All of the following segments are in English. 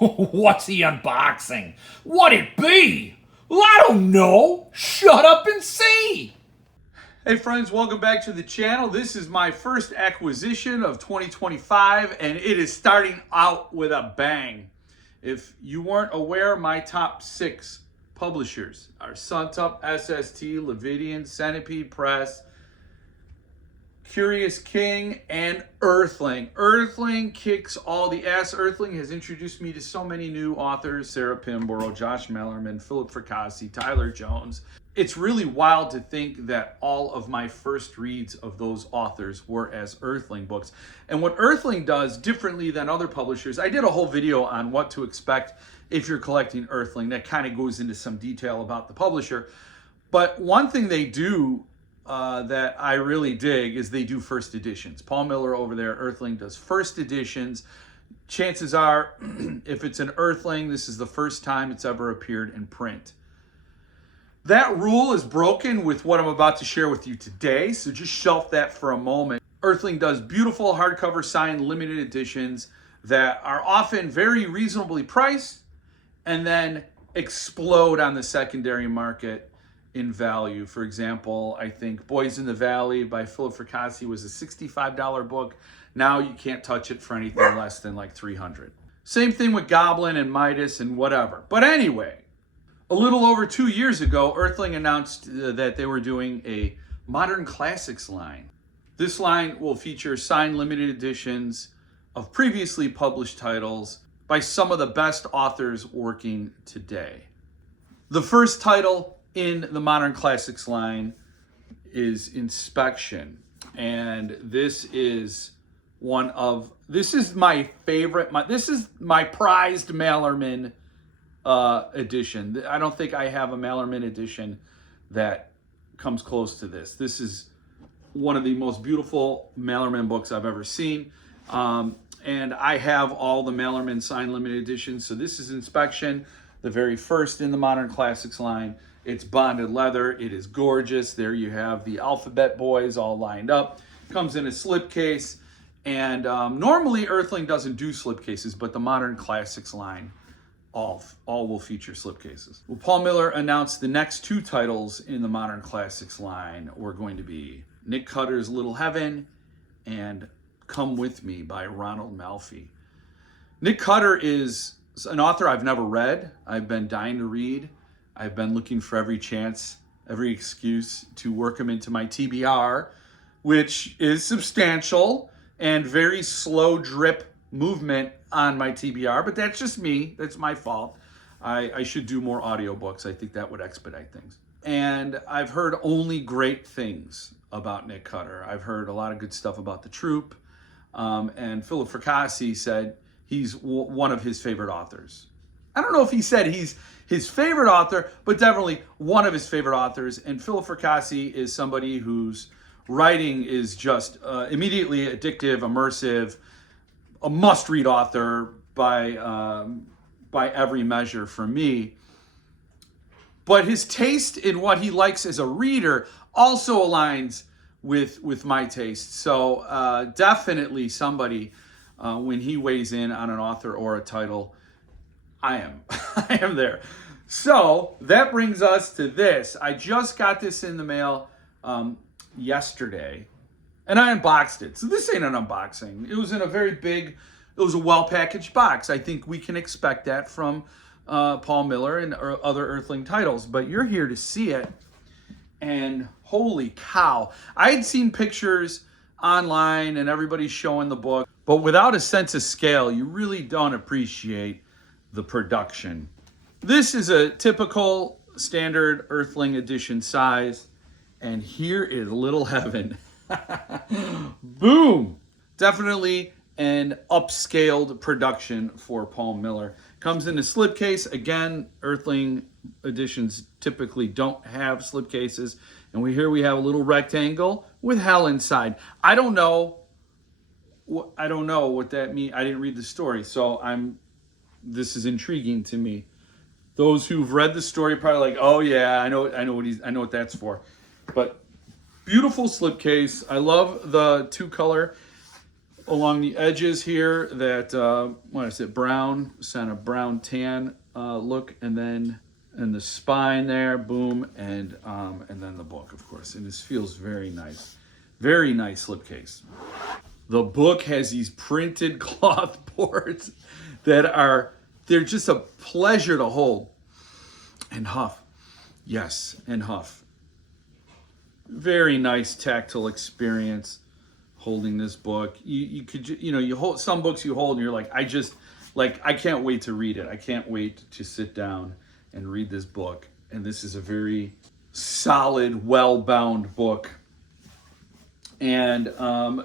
What's he unboxing? What'd it be? Well, I don't know. Shut up and see. Hey friends, welcome back to the channel. This is my first acquisition of 2025 and it is starting out with a bang. If you weren't aware, my top 6 publishers are Suntup, SST, Levidian, Centipede Press, Curious King, and Earthling. Earthling kicks all the ass. Earthling has introduced me to so many new authors: Sarah Pinborough, Josh Malerman, Philip Fracassi, Tyler Jones. It's really wild to think that all of my first reads of those authors were as Earthling books. And what Earthling does differently than other publishers, I did a whole video on what to expect if you're collecting Earthling that kind of goes into some detail about the publisher. But one thing they do that I really dig is they do first editions. Paul Miller over there, Earthling, does first editions. Chances are, if it's an Earthling, this is the first time it's ever appeared in print. That rule is broken with what I'm about to share with you today, so just shelf that for a moment. Earthling does beautiful hardcover signed limited editions that are often very reasonably priced and then explode on the secondary market in value. For example, I think Boys in the Valley by Philip Fracassi was a $65 book. Now you can't touch it for anything less than like $300. Same thing with Goblin and Midas and whatever. But anyway, a little over 2 years ago, Earthling announced that they were doing a Modern Classics line. This line will feature signed limited editions of previously published titles by some of the best authors working today. The first title in the Modern Classics line is Inspection, and this is my favorite. This is my prized Malerman edition. I don't think I have a Malerman edition that comes close to this. This is one of the most beautiful Malerman books I've ever seen, and I have all the Malerman signed limited editions. So this is Inspection, the very first in the Modern Classics line. It's bonded leather. It is gorgeous. There you have the alphabet boys all lined up. Comes in a slipcase. And normally Earthling doesn't do slipcases, but the Modern Classics line all will feature slipcases. Well, Paul Miller announced the next 2 titles in the Modern Classics line were going to be Nick Cutter's Little Heaven and Come With Me by Ronald Malfi. Nick Cutter is an author I've never read. I've been dying to read. I've been looking for every chance, every excuse to work him into my TBR, which is substantial and very slow drip movement on my TBR, but that's just me. That's my fault. I should do more audiobooks. I think that would expedite things. And I've heard only great things about Nick Cutter. I've heard a lot of good stuff about The Troop, and Philip Fracassi said he's one of his favorite authors. I don't know if he said he's his favorite author, but definitely one of his favorite authors. And Philip Fracassi is somebody whose writing is just immediately addictive, immersive, a must-read author by every measure for me. But his taste in what he likes as a reader also aligns with my taste. So definitely somebody, when he weighs in on an author or a title, I am there. So that brings us to this. I just got this in the mail yesterday, and I unboxed it. So this ain't an unboxing. It was in a very big, it was a well-packaged box. I think we can expect that from Paul Miller and other Earthling titles, but you're here to see it, and holy cow. I had seen pictures online and everybody's showing the book, but without a sense of scale, you really don't appreciate the production. This is a typical standard Earthling edition size, and here is Little Heaven. Boom! Definitely an upscaled production for Paul Miller. Comes in a slipcase. Again, Earthling editions typically don't have slipcases, and here we have a little rectangle with hell inside. I don't know what that means. I didn't read the story, so this is intriguing to me. Those who've read the story probably like, oh yeah, I know what that's for. But beautiful slipcase. I love the 2-color along the edges here that, what is it, brown, kind of brown tan look, and then in the spine there, boom, and then the book, of course. And this feels very nice. Very nice slipcase. The book has these printed cloth boards that they're just a pleasure to hold. And huff. Yes, and huff. Very nice tactile experience holding this book. You could, you hold some books you hold and you're like, I can't wait to read it. I can't wait to sit down and read this book. And this is a very solid, well-bound book. And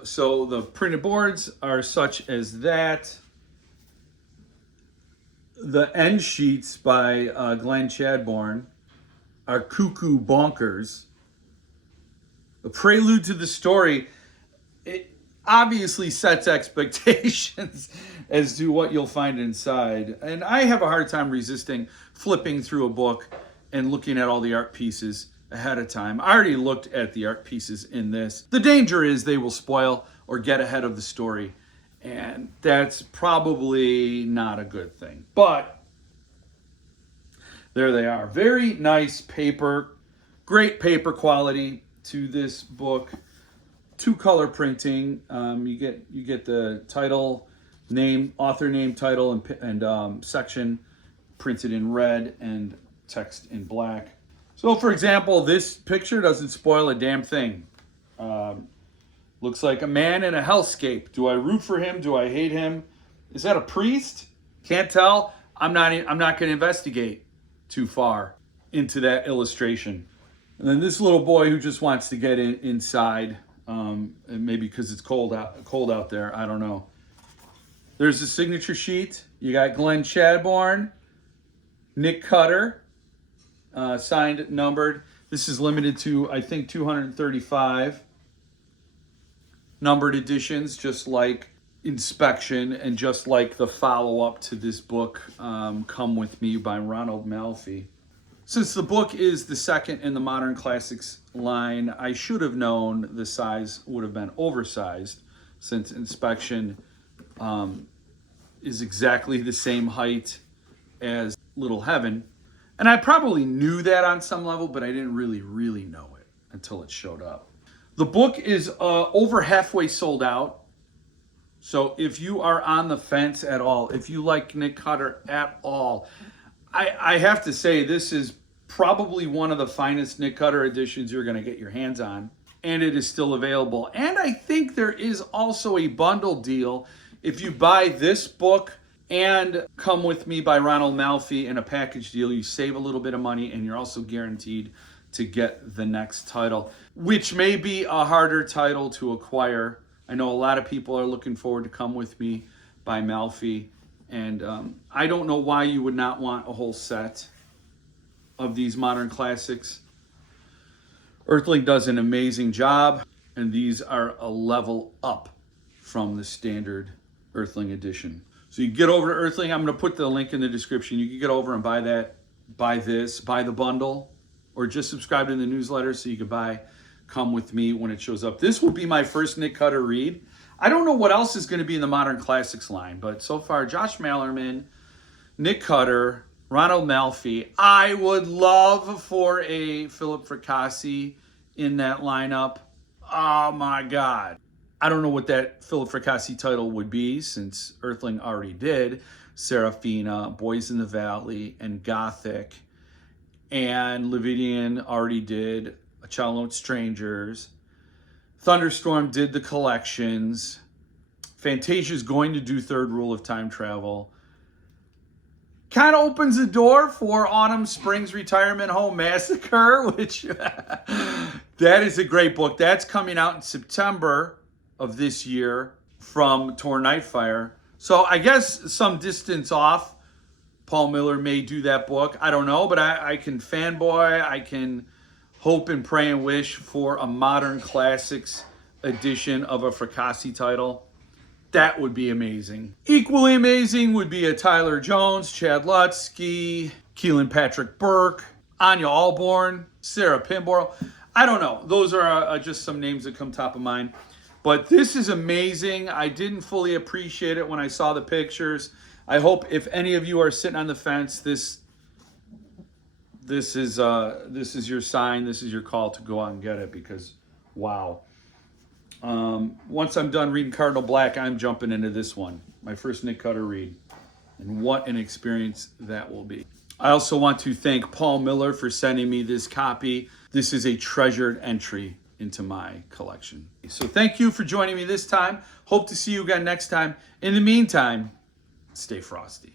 so the printed boards are such as that. The end sheets by Glenn Chadbourne are cuckoo bonkers. The prelude to the story, it obviously sets expectations as to what you'll find inside. And I have a hard time resisting flipping through a book and looking at all the art pieces ahead of time. I already looked at the art pieces in this. The danger is they will spoil or get ahead of the story, and that's probably not a good thing. But there they are. Very nice paper, great paper quality to this book. 2-color printing. You get the title, name, author name, title, and section printed in red and text in black. So, for example, this picture doesn't spoil a damn thing. Looks like a man in a hellscape. Do I root for him? Do I hate him? Is that a priest? Can't tell. I'm not going to investigate too far into that illustration. And then this little boy who just wants to get inside, and maybe because it's cold out there. I don't know. There's the signature sheet. You got Glenn Chadbourne, Nick Cutter. Signed, numbered. This is limited to, I think, 235 numbered editions, just like Inspection and just like the follow-up to this book, Come With Me by Ronald Malfi. Since the book is the second in the Modern Classics line, I should have known the size would have been oversized, since Inspection is exactly the same height as Little Heaven. And I probably knew that on some level, but I didn't really know it until it showed up. The book is over halfway sold out. So if you are on the fence at all, if you like Nick Cutter at all, I have to say this is probably one of the finest Nick Cutter editions you're going to get your hands on. And it is still available. And I think there is also a bundle deal. If you buy this book and Come With Me by Ronald Malfi in a package deal, you save a little bit of money, and you're also guaranteed to get the next title, which may be a harder title to acquire. I know a lot of people are looking forward to Come With Me by Malfi, and I don't know why you would not want a whole set of these modern classics. Earthling does an amazing job, and these are a level up from the standard Earthling edition. So you get over to Earthling. I'm going to put the link in the description. You can get over and buy that, buy the bundle, or just subscribe to the newsletter so you can buy Come With Me when it shows up. This will be my first Nick Cutter read. I don't know what else is going to be in the Modern Classics line, but so far, Josh Malerman, Nick Cutter, Ronald Malfi. I would love for a Philip Fracassi in that lineup. Oh my God. I don't know what that Philip Fracassi title would be, since Earthling already did Serafina, Boys in the Valley, and Gothic. And Levidian already did A Child Amongst Strangers. Thunderstorm did the collections. Fantasia's going to do Third Rule of Time Travel. Kind of opens the door for Autumn Springs Retirement Home Massacre, which that is a great book. That's coming out in September of this year from Tor Nightfire. So I guess some distance off, Paul Miller may do that book. I don't know, but I can fanboy. I can hope and pray and wish for a Modern Classics edition of a Fracassi title. That would be amazing. Equally amazing would be a Tyler Jones, Chad Lutsky, Keelan Patrick Burke, Anya Allborn, Sarah Pinborough. I don't know. Those are just some names that come top of mind. But this is amazing. I didn't fully appreciate it when I saw the pictures. I hope if any of you are sitting on the fence, this is your sign. This is your call to go out and get it, because wow. Once I'm done reading Cardinal Black, I'm jumping into this one, my first Nick Cutter read, and what an experience that will be. I also want to thank Paul Miller for sending me this copy. This is a treasured entry into my collection. So thank you for joining me this time. Hope to see you again next time. In the meantime, stay frosty.